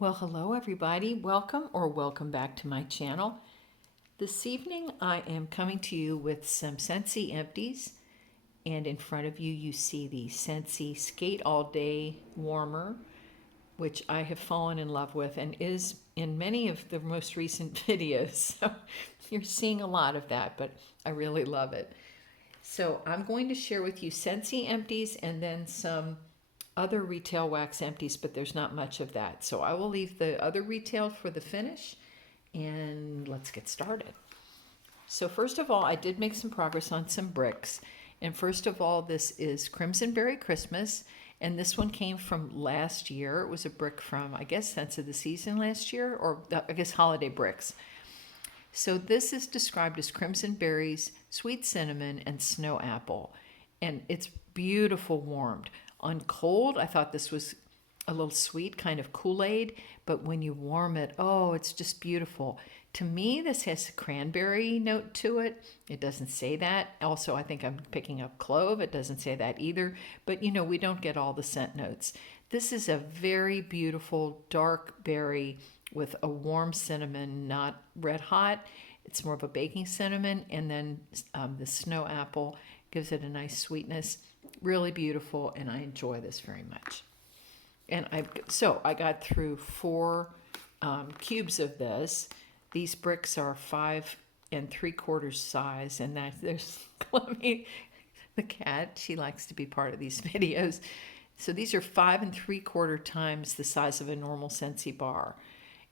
Well, hello everybody. Welcome back to my channel. This evening I am coming to you with some Scentsy Empties, and in front of you you see the Scentsy Skate All Day Warmer, which I have fallen in love with and is in many of the most recent videos. So you're seeing a lot of that, but I really love it. So I'm going to share with you Scentsy Empties and then some other retail wax empties, but there's not much of that. So I will leave the other retail for the finish, and let's get started. So first of all, I did make some progress on some bricks. And first of all, this is Crimson Berry Christmas, and this one came from last year. It was a brick from, I guess, Scents of the Season last year, or I guess holiday bricks. So this is described as crimson berries, sweet cinnamon, and snow apple. And it's beautiful warmed. On cold, I thought this was a little sweet, kind of Kool-Aid, but when you warm it, oh, it's just beautiful. To me, this has a cranberry note to it. It doesn't say that. Also, I think I'm picking up clove. It doesn't say that either. But you know, we don't get all the scent notes. This is a very beautiful dark berry with a warm cinnamon, not red hot. It's more of a baking cinnamon, and then the snow apple gives it a nice sweetness. Really beautiful, and I enjoy this very much. And I got through 4 cubes of this. These bricks are 5 3/4 size, and there's Chloe, the cat. She likes to be part of these videos. So these are 5 3/4 times the size of a normal Scentsy bar,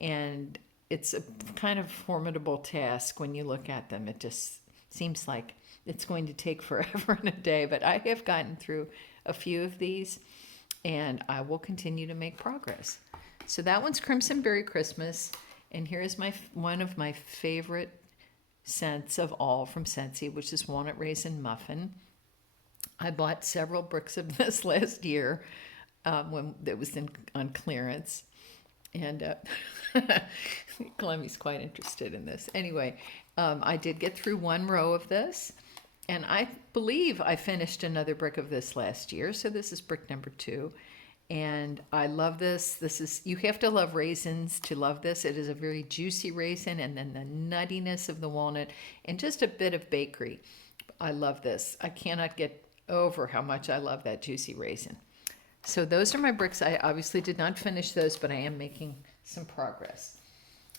and it's a kind of formidable task when you look at them. It just seems like it's going to take forever and a day, but I have gotten through a few of these, and I will continue to make progress. So that one's Crimson Berry Christmas, and here's one of my favorite scents of all from Scentsy, which is Walnut Raisin Muffin. I bought several bricks of this last year when it was on clearance, and Clemmy's quite interested in this. Anyway, I did get through 1 row of this, and I believe I finished another brick of this last year. So this is brick number 2. And I love this. You have to love raisins to love this. It is a very juicy raisin, and then the nuttiness of the walnut and just a bit of bakery. I love this. I cannot get over how much I love that juicy raisin. So those are my bricks. I obviously did not finish those, but I am making some progress.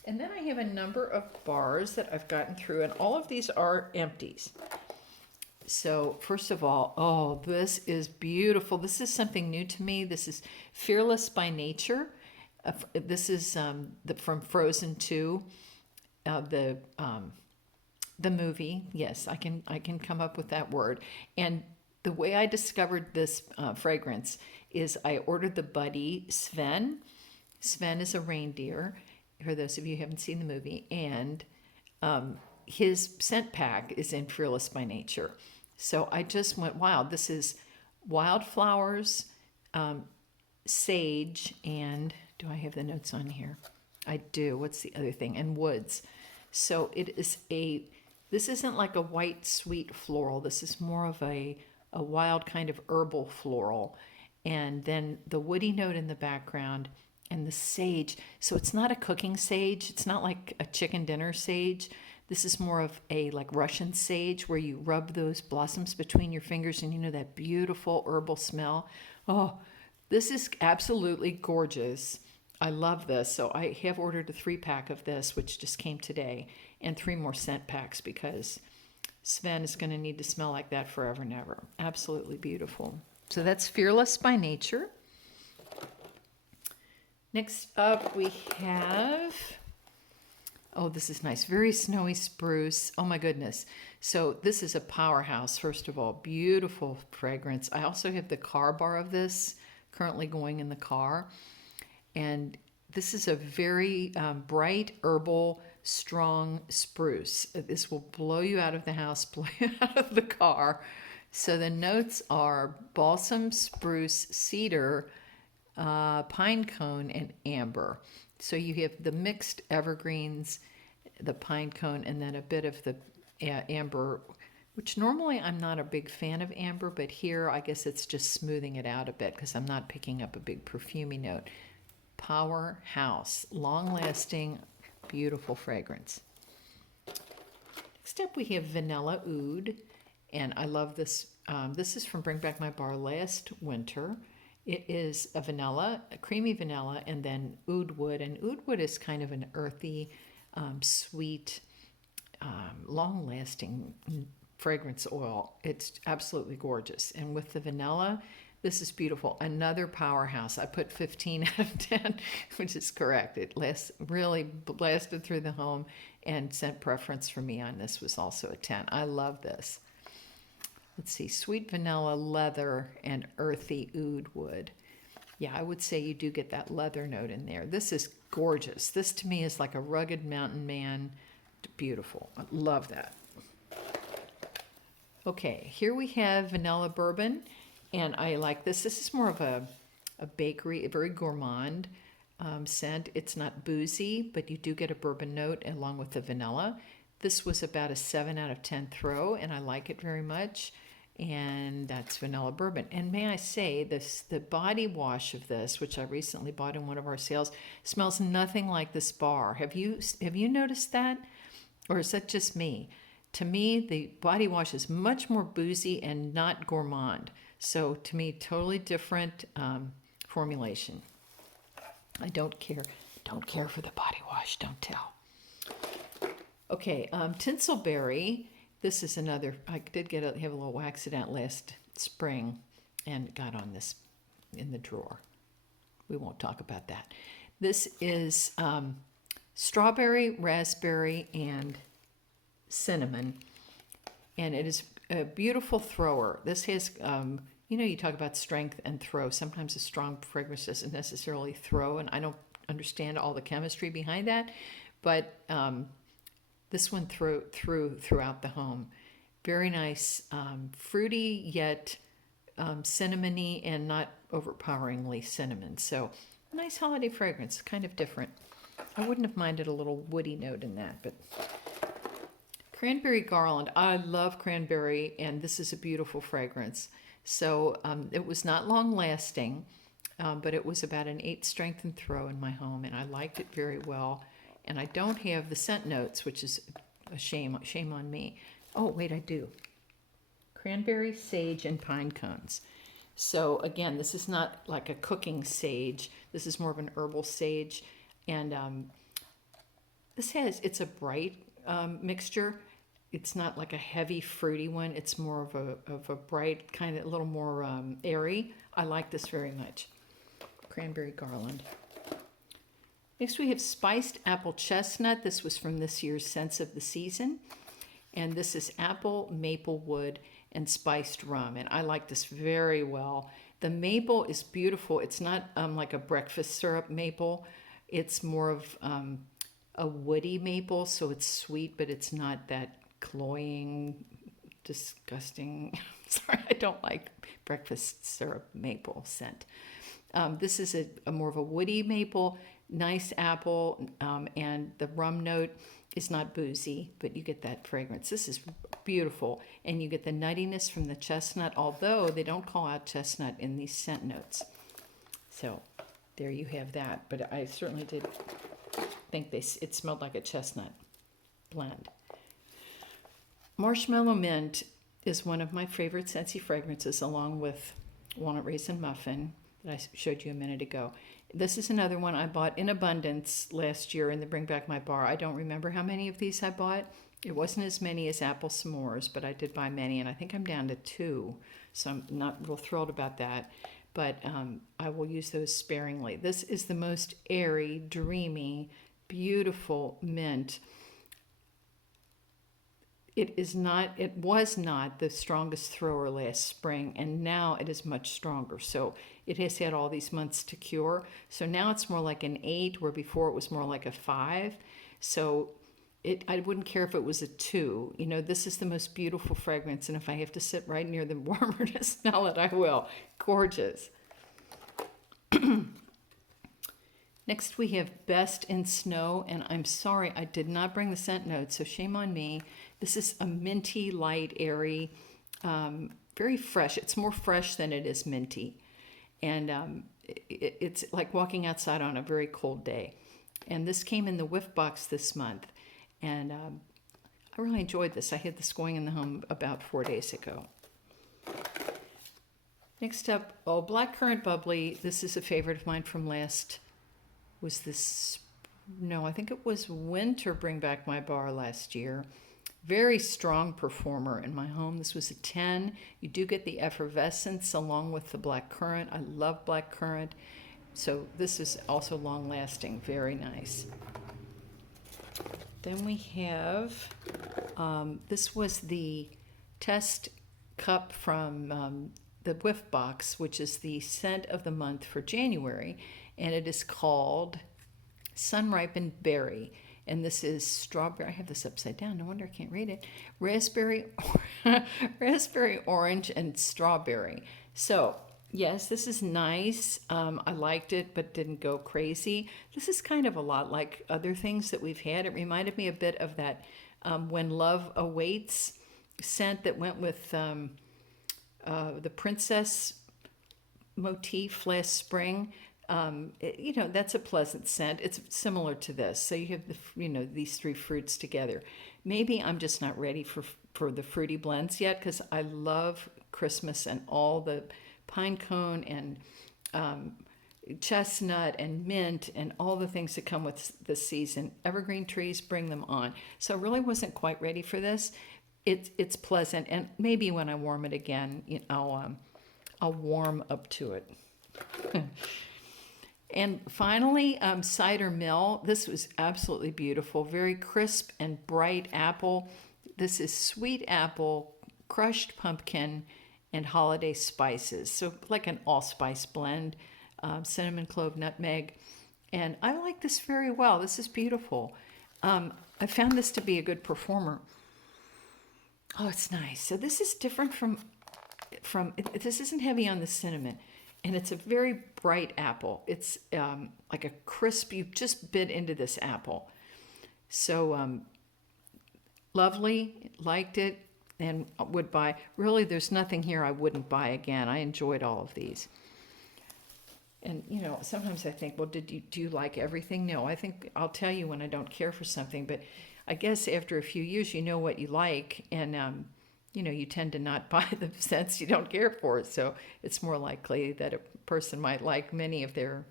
And then I have a number of bars that I've gotten through, and all of these are empties. So first of all, oh, this is beautiful. This is something new to me. This is Fearless by Nature. This is from Frozen 2, the movie. Yes, I can come up with that word. And the way I discovered this fragrance is I ordered the buddy Sven. Sven is a reindeer, for those of you who haven't seen the movie, and his scent pack is in Fearless by Nature. So I just went, wow, this is wildflowers, sage, and do I have the notes on here? I do. What's the other thing? And woods. So this isn't like a white sweet floral. This is more of a wild kind of herbal floral. And then the woody note in the background and the sage. So it's not a cooking sage. It's not like a chicken dinner sage. This is more of a like Russian sage where you rub those blossoms between your fingers and you know that beautiful herbal smell. Oh, this is absolutely gorgeous. I love this. So I have ordered a 3-pack of this, which just came today, and 3 more scent packs because Sven is going to need to smell like that forever and ever. Absolutely beautiful. So that's Fearless by Nature. Next up we have, oh, this is nice. Very snowy spruce. Oh my goodness. So this is a powerhouse, first of all. Beautiful fragrance. I also have the car bar of this currently going in the car. And this is a very bright, herbal, strong spruce. This will blow you out of the house, blow you out of the car. So the notes are balsam, spruce, cedar, pine cone, and amber. So you have the mixed evergreens, the pine cone, and then a bit of the amber, which normally I'm not a big fan of amber, but here I guess it's just smoothing it out a bit because I'm not picking up a big perfumey note. powerhouse, long-lasting, beautiful fragrance. Next up we have Vanilla Oud, and I love this. This is from Bring Back My Bar last winter. It is a creamy vanilla, and then oud wood. And oud wood is kind of an earthy, sweet, long-lasting fragrance oil. It's absolutely gorgeous. And with the vanilla, this is beautiful. Another powerhouse. I put 15 out of 10, which is correct. It really blasted through the home, and scent preference for me on this was also a 10. I love this. Let's see, sweet vanilla, leather, and earthy oud wood. Yeah, I would say you do get that leather note in there. This is gorgeous. This to me is like a rugged mountain man. Beautiful. I love that. Okay, here we have vanilla bourbon, and I like this. This is more of a bakery, a very gourmand scent. It's not boozy, but you do get a bourbon note along with the vanilla. This was about a 7 out of 10 throw, and I like it very much. And that's vanilla bourbon. And may I say, the body wash of this, which I recently bought in one of our sales, smells nothing like this bar. Have you noticed that? Or is that just me? To me, the body wash is much more boozy and not gourmand. So to me, totally different formulation. I don't care for the body wash, don't tell. Okay, Tinsel Berry. This is another, I did have a little accident last spring and got on this in the drawer. We won't talk about that. This is strawberry, raspberry, and cinnamon. And it is a beautiful thrower. This has, you talk about strength and throw. Sometimes a strong fragrance doesn't necessarily throw, and I don't understand all the chemistry behind that. But this one throughout the home. Very nice, fruity yet cinnamony and not overpoweringly cinnamon. So nice holiday fragrance, kind of different. I wouldn't have minded a little woody note in that. But Cranberry Garland, I love cranberry, and this is a beautiful fragrance. So it was not long lasting, but it was about an 8 strength and throw in my home, and I liked it very well. And I don't have the scent notes, which is a shame on me. Oh, wait, I do. Cranberry, sage, and pine cones. So again, this is not like a cooking sage. This is more of an herbal sage. And it's a bright mixture. It's not like a heavy fruity one. It's more of a bright, kind of a little more airy. I like this very much. Cranberry Garland. Next we have spiced apple chestnut. This was from this year's Scents of the Season. And this is apple, maple wood, and spiced rum. And I like this very well. The maple is beautiful. It's not like a breakfast syrup maple. It's more of a woody maple, so it's sweet, but it's not that cloying, disgusting. Sorry, I don't like breakfast syrup maple scent. This is a more of a woody maple. Nice apple, and the rum note is not boozy, but you get that fragrance. This is beautiful, and you get the nuttiness from the chestnut, although they don't call out chestnut in these scent notes. So there you have that, but I certainly did think it smelled like a chestnut blend. Marshmallow Mint is one of my favorite Scentsy fragrances, along with Walnut Raisin Muffin that I showed you a minute ago. This is another one I bought in abundance last year in the Bring Back My Bar. I don't remember how many of these I bought. It wasn't as many as apple s'mores, but I did buy many, and I think I'm down to 2, so I'm not real thrilled about that. But I will use those sparingly. This is the most airy, dreamy, beautiful mint. It was not the strongest thrower last spring, and now it is much stronger. So it has had all these months to cure. So now it's more like an 8, where before it was more like a 5. So I wouldn't care if it was a 2. This is the most beautiful fragrance, and if I have to sit right near the warmer to smell it, I will. Gorgeous. Next we have Best in Snow, and I'm sorry I did not bring the scent notes, so shame on me. This is a minty, light, airy, very fresh. It's more fresh than it is minty. And it's like walking outside on a very cold day. And this came in the whiff box this month. And I really enjoyed this. I had this going in the home about 4 days ago. Next up, blackcurrant bubbly. This is a favorite of mine from I think it was winter Bring Back My Bar last year. Very strong performer in my home. This was a 10. You do get the effervescence along with the blackcurrant. I love blackcurrant. So this is also long lasting, very nice. Then we have, this was the test cup from the whiff box, which is the scent of the month for January. And it is called Sunripened Berry. And this is strawberry. I have this upside down. No wonder I can't read it. Raspberry, raspberry, orange, and strawberry. So, yes, this is nice. I liked it, but didn't go crazy. This is kind of a lot like other things that we've had. It reminded me a bit of that When Love Awaits scent that went with the princess motif last spring. That's a pleasant scent. It's similar to this. So you have these three fruits together. Maybe I'm just not ready for the fruity blends yet, because I love Christmas and all the pine cone and chestnut and mint and all the things that come with this season. Evergreen trees, bring them on. So I really wasn't quite ready for this. It's pleasant, and maybe when I warm it again, I'll warm up to it. And finally, Cider Mill. This was absolutely beautiful. Very crisp and bright apple. This is sweet apple, crushed pumpkin, and holiday spices. So like an allspice blend, cinnamon, clove, nutmeg. And I like this very well. This is beautiful. I found this to be a good performer. Oh, it's nice. So this is different from this isn't heavy on the cinnamon. And it's a very bright apple. It's like a crisp, you just bit into this apple. So lovely, liked it, and would buy. Really, there's nothing here I wouldn't buy again. I enjoyed all of these. And, sometimes I think, well, do you like everything? No, I think I'll tell you when I don't care for something. But I guess after a few years, you know what you like. And, you tend to not buy the scents you don't care for. So it's more likely that a person might like many of their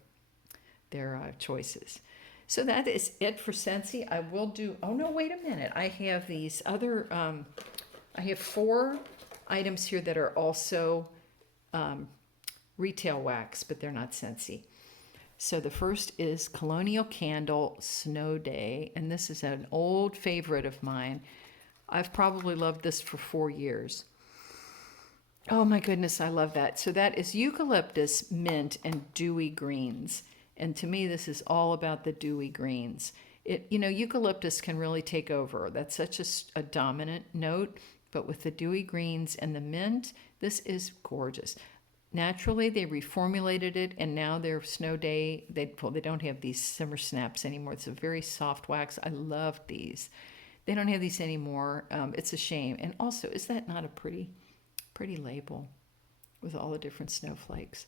choices. So that is it for Scentsy. I will do, oh no, wait a minute. I have these other, I have 4 items here that are also retail wax, but they're not Scentsy. So the first is Colonial Candle Snow Day. And this is an old favorite of mine. I've probably loved this for 4 years. Oh my goodness, I love that. So that is eucalyptus, mint, and dewy greens. And to me, this is all about the dewy greens. Eucalyptus can really take over. That's such a dominant note. But with the dewy greens and the mint, this is gorgeous. Naturally, they reformulated it, and now their Snow Day, they don't have these simmer snaps anymore. It's a very soft wax. I love these. They don't have these anymore. It's a shame. And also, is that not a pretty label with all the different snowflakes?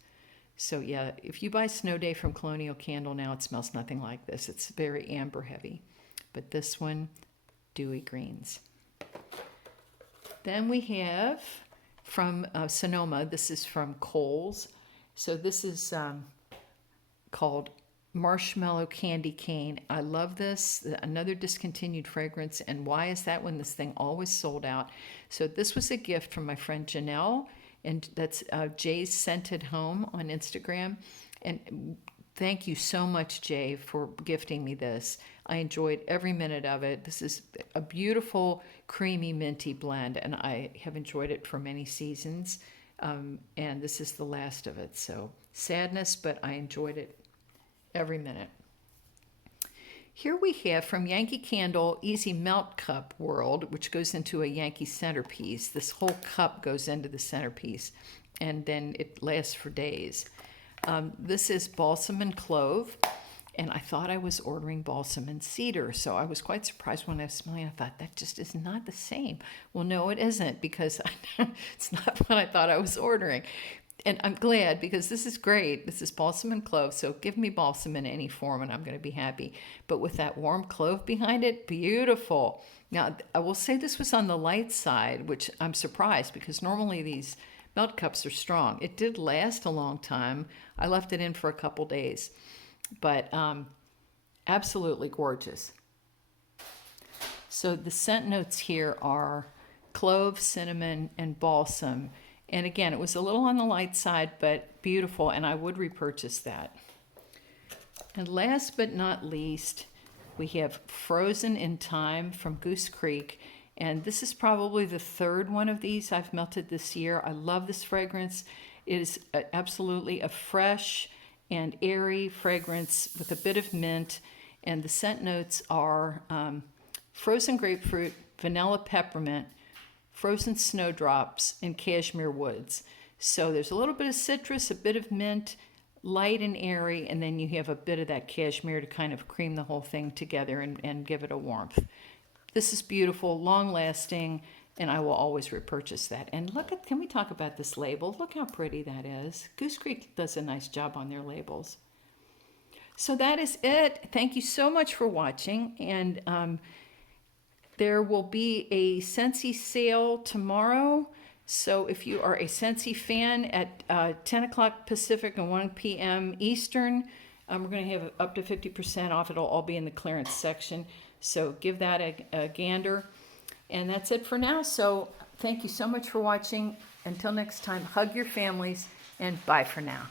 So yeah, if you buy Snow Day from Colonial Candle now, it smells nothing like this. It's very amber heavy. But this one, dewy greens. Then we have from Sonoma. This is from Kohl's. So this is called Marshmallow Candy Cane. I love this. Another discontinued fragrance. And why is that when this thing always sold out? So this was a gift from my friend Janelle, and that's Jay's Scented Home on Instagram. And thank you so much, Jay, for gifting me this. I enjoyed every minute of it. This is a beautiful, creamy, minty blend, and I have enjoyed it for many seasons. And this is the last of it. So sadness, but I enjoyed it every minute. Here we have from Yankee Candle Easy Melt Cup World, which goes into a Yankee centerpiece. This whole cup goes into the centerpiece, and then it lasts for days. This is balsam and clove, and I thought I was ordering balsam and cedar, so I was quite surprised when I was smelling. I thought, that just is not the same. Well, no, it isn't, because it's not what I thought I was ordering. And I'm glad because this is great. This is balsam and clove, so give me balsam in any form and I'm going to be happy. But with that warm clove behind it, beautiful. Now, I will say this was on the light side, which I'm surprised because normally these melt cups are strong. It did last a long time. I left it in for a couple days, but absolutely gorgeous. So the scent notes here are clove, cinnamon, and balsam. And again, it was a little on the light side, but beautiful, and I would repurchase that. And last but not least, we have Frozen in Thyme from Goose Creek. And this is probably the third one of these I've melted this year. I love this fragrance. It is absolutely a fresh and airy fragrance with a bit of mint. And the scent notes are frozen grapefruit, vanilla peppermint, frozen snowdrops, and cashmere woods. So there's a little bit of citrus, a bit of mint, light and airy, and then you have a bit of that cashmere to kind of cream the whole thing together and give it a warmth. This is beautiful, long-lasting, and I will always repurchase that. And look at, can we talk about this label? Look how pretty that is. Goose Creek does a nice job on their labels. So that is it. Thank you so much for watching, and there will be a Scentsy sale tomorrow. So if you are a Scentsy fan at 10 o'clock Pacific and 1 p.m. Eastern, we're going to have up to 50% off. It'll all be in the clearance section. So give that a gander. And that's it for now. So thank you so much for watching. Until next time, hug your families and bye for now.